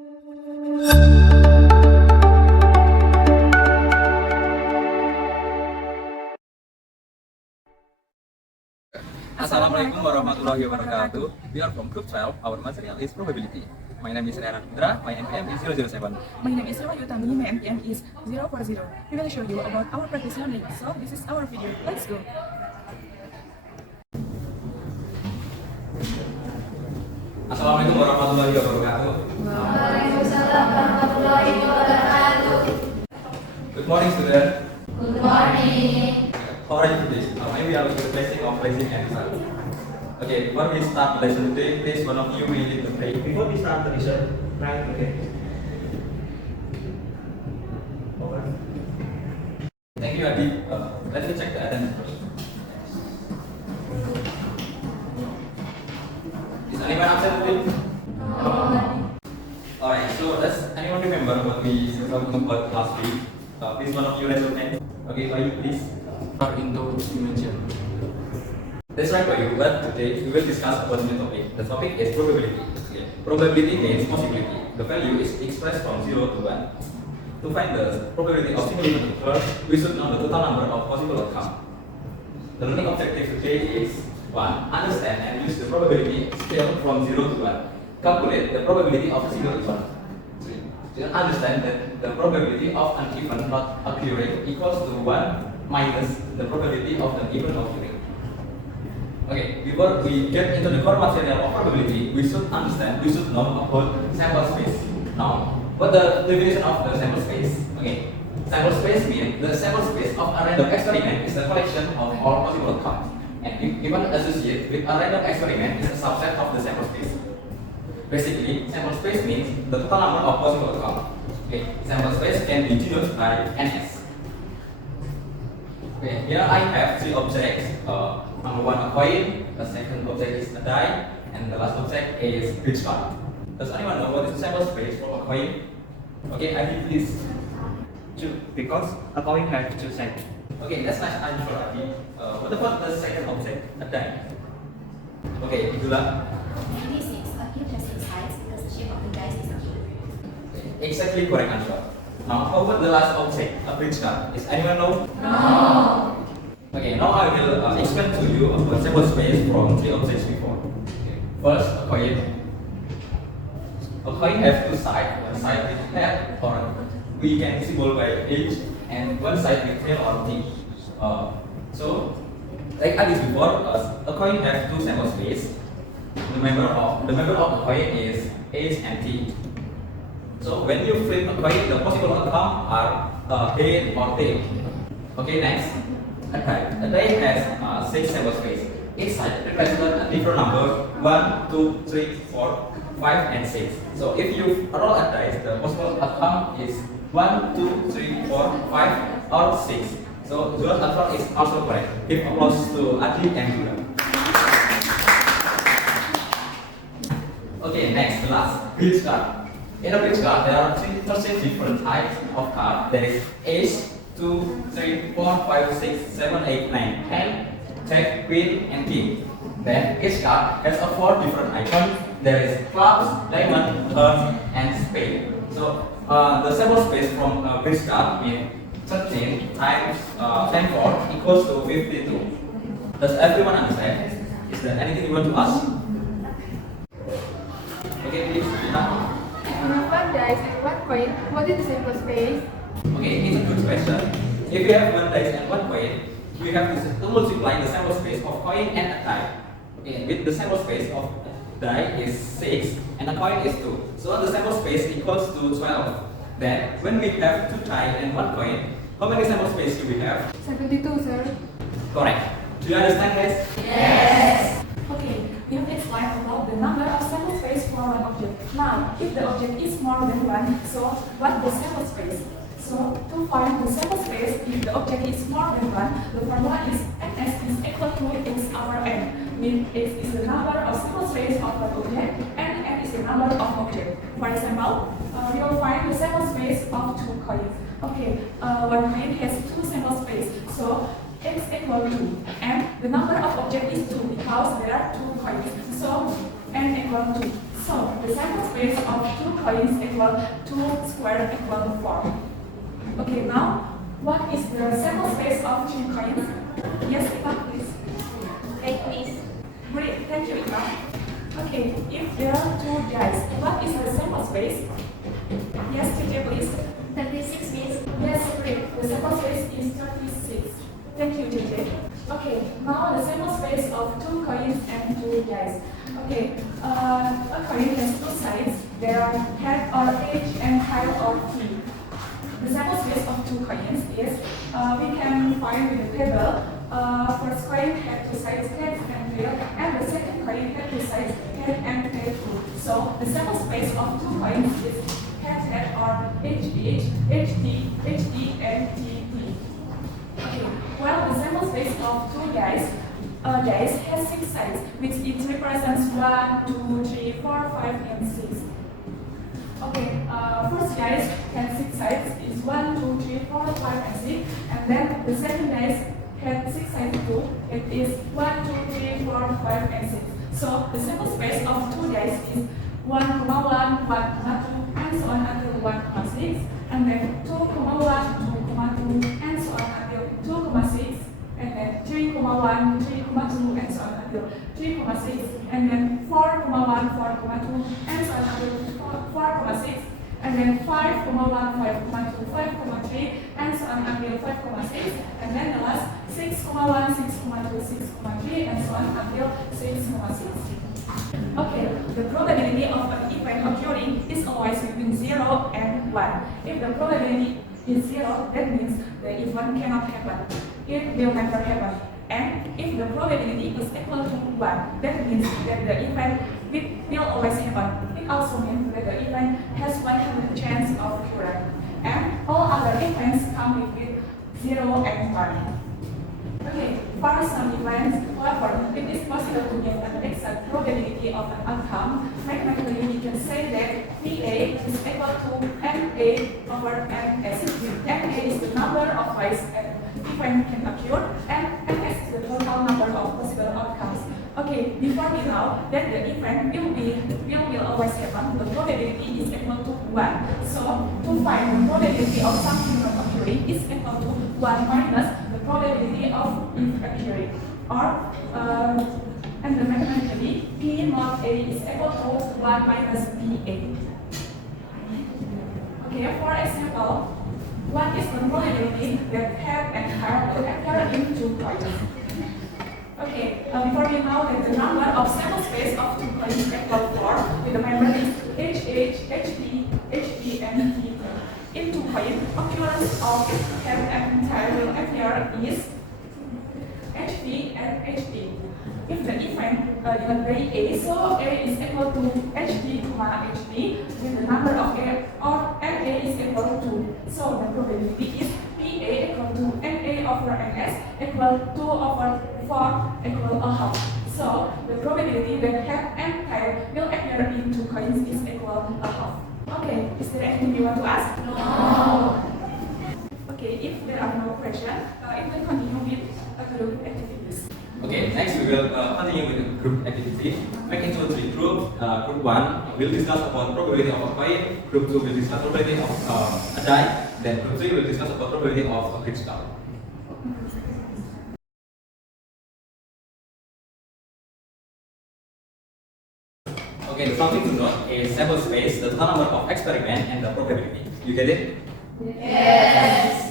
Assalamualaikum warahmatullahi wabarakatuh. We are from Group 12. Our material is probability. My name is Rana Indra. My NPM is 007. My name is Rohyu Tami. My NPM is 040. We will show you about our practice learning. So this is our video. Let's go. Assalamualaikum warahmatullahi wabarakatuh. Waalaikumsalam warahmatullahi wabarakatuh. Good morning, student. Good morning. How are you today? Maybe we are with the basic of raising and result. Okay, before we start the lesson today, please one of you will lead the pray. Before we start the lesson, right? Okay. Over. Thank you, Adi. Let me check the attendance first. Is anyone absent today? Alright, so does anyone remember what we talked about last week? Please one of you raise your hand. Okay, Bayu, please. Into dimension. That's right, Bayu, but today we will discuss about new topic. The topic is probability. Okay. Probability means possibility. The value is expressed from 0 to 1. To find the probability of single event occur, we should know the total number of possible outcomes. The learning objective today is 1. Understand and use the probability scale from 0 to 1. Calculate the probability of a single event. 3. Understand that the probability of an event not occurring equals to 1 minus the probability of the event occurring. Okay, before we get into the core material of probability, we should know about sample space. Now, what the definition of the sample space? Okay, sample space means the sample space of a random experiment is the collection of all possible outcomes, and even associated with a random experiment is a subset of the sample space. Basically, sample space means the total number of possible outcomes. Okay, sample space can be denoted by NS. Okay, here I have three objects. Number one, a coin. The second object is a die, and the last object is bridge card. Does anyone know what is the sample space for a coin? Okay, Adi, please. Two, because a coin has two sides. Okay, that's nice answer, Adi. What about the second object, a die? Okay, Dula. 96. A cube has 6 sides because the shape of the dice is a cube. Exactly correct answer. Now, how about the last object, a bridge card? Is anyone know? No. Okay, now I will explain to you about sample space from three objects before. Okay. First, a coin. A coin has two sides, one side with head or we can symbol by H, and one side with tail or T. So, like I did before, a coin has two sample space. The member of the coin is H and T. So when you flip a coin, the possible outcome are head or tail. Okay, next. A die has 6 sample space. Each side represents a different number 1, 2, 3, 4, 5, and 6. So if you roll a dice, the possible outcome is 1, 2, 3, 4, 5, or 6. So your answer is also correct. Give applause to Adi and Dula. Okay, next, the last, bridge card. In a bridge card, there are 13 different types of card. There is ace, 2, 3, 4, 5, 6, 7, 8, 9, 10, jack, queen, and king. Then each card has 4 different icons. There is clubs, diamond, hearts, and spade. So the sample space from a bridge card means 13 times 10 4 equals to 52. Does everyone understand? Is there anything you want to ask? Okay, please. One dice and one coin. What is the sample space? Okay, it's a good question. If you have one dice and one coin, you have to multiply the sample space of coin and a die. Okay, with the sample space of die is 6 and a coin is 2. So the sample space equals to 12. Then when we have 2 die and 1 coin, how many sample space do we have? 72, sir. Correct. Do you understand, guys? Yes. Okay, we have explained about the number of sample space for one object. Now, if the object is more than one, so what the sample space? So to find the sample space, if the object is more than one, the formula is NS is equal to X over N. Means X is the number of sample space of one object and N is the number of objects. For example, we will find the sample space of 2 coins. Okay, one coin has 2 sample space, so X equal 2, and the number of objects is 2 because there are 2 coins. So N equal 2. So the sample space of 2 coins equal 2 squared equal 4. Okay, now what is the sample space of 2 coins? Yes, Iqbal, please. Right, please. Great, thank you, Iqbal. Okay, if there are 2 dice, what is the sample space? Yes, teacher, please. 36, please. Yes, great. The sample space is 36. Thank you, JJ. Okay, now the sample space of 2 coins and 2 dice. Okay, a coin has 2 sides. They are head or edge and tail or key. The sample space of 2 coins is, we can find with the table. First coin had 2 sides, head and tail, and the second coin had 2 sides, head and tail too. So the sample space of 2 coins is head or HH, HD, HD, and TT. Okay, well, the sample space of 2 dice has 6 sides, which it represents 1, 2, 3, 4, 5, and 6. Okay, first dice had 6 sides, is 1, 2, 3, 4, 5, and 6, and then the second dice had 6 sides too. It is 1, 2, 3, 4, 5, and 6. So the sample space of 2 dice is 1, 1, 1, 2, and so on until 1,6, and then 2, 1, 2, 2, and so on until 2,6, and then 3, 1, 3, 2, and so on until 3,6, and then 4, 1, 4, 2, and so on until 4,6, and then 5, 1, 5, 2, 5,3, and so on until 5,6, and then the last 6, 1, 6, 2, 6,3, and so on until 6,6. Okay, the probability of an event occurring is always between 0 and 1. If the probability is 0, that means the event cannot happen. It will never happen. And if the probability is equal to 1, that means that the event will always happen. It also means that the event has 100% chance of occurring. And all other events come with 0 and 1. Okay, for some events, however, it is possible to give an exact probability of an outcome. Mathematically, we can say that PA is equal to MA over MS. MA is the number of ways an event can occur, and MS is the total number of possible outcomes. Okay, before we know that the event will always happen, the probability is equal to 1. So, to find the probability of something not occurring is equal to 1 minus the probability of it occurring. Or, and mathematically, P mod A is equal to 1 minus PA. Okay, for example, what is the probability that head and tail will appear in 2 coins? Okay, before we know that the number of sample space of 2 coins is equal to 4, with the member is HH, HD, HD, and TT. In 2 coins, occurrence of head and tail will appear is HD and HD. If the event given by A, so A is equal to HD, HD, with the number of A or NA is equal to 2. So the probability is PA equal to NA over NS equal 2 over 4 equal a half. So the probability that head and tail will appear in 2 coins is equal a half. Okay, is there anything you want to ask? No. Okay, if there are no questions, it will continue with group activities. Okay, next we will continue with the group activity. Make into 3 groups. Group 1 will discuss about probability of a coin. Group 2 will discuss probability of a die. Then group 3 will discuss about probability of a crystal. Okay, the something to note is sample space, the total number of experiment, and the probability. You get it? Yes.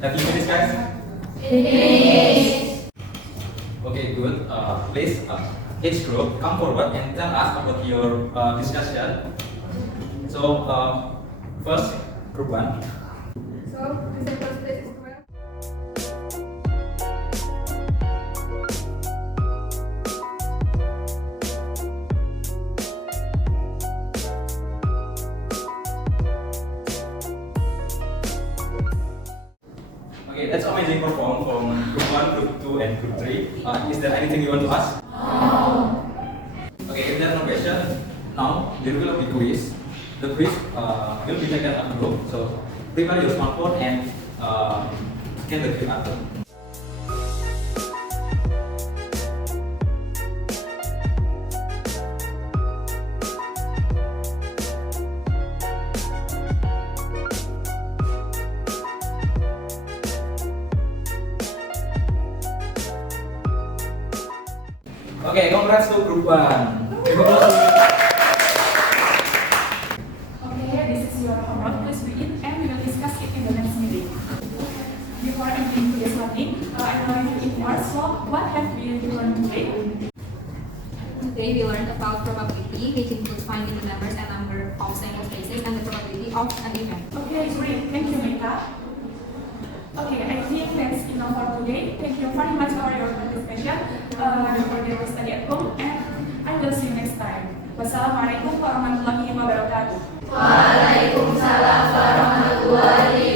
Have you finished, guys? Yes. Okay, good. Please, each group come forward and tell us about your discussion. So, first, group 1. So, the sample space is 12. Okay, that's amazing perform from group 1, group 2, and group 3. Is there anything you want to ask? Okay, if there's no question, now there will be quiz. The quiz will be taken as a group. So prepare your smartphone and scan the QR code. Okay, congrats to group 1. Okay, this is your homework. Please do it and we will discuss it in the next meeting. Before ending today's learning, I'm going to inform. So, what have we learned today? Today we learned about probability, which includes finding the numbers and number of sample spaces and the probability of an event. Okay, great. Thank you, Mita. Okay, I think that's enough for today. Thank you very much for your participation. Don't forget to study at home and I will see you next time. Wassalamualaikum warahmatullahi wabarakatuh. Waalaikumsalam warahmatullahi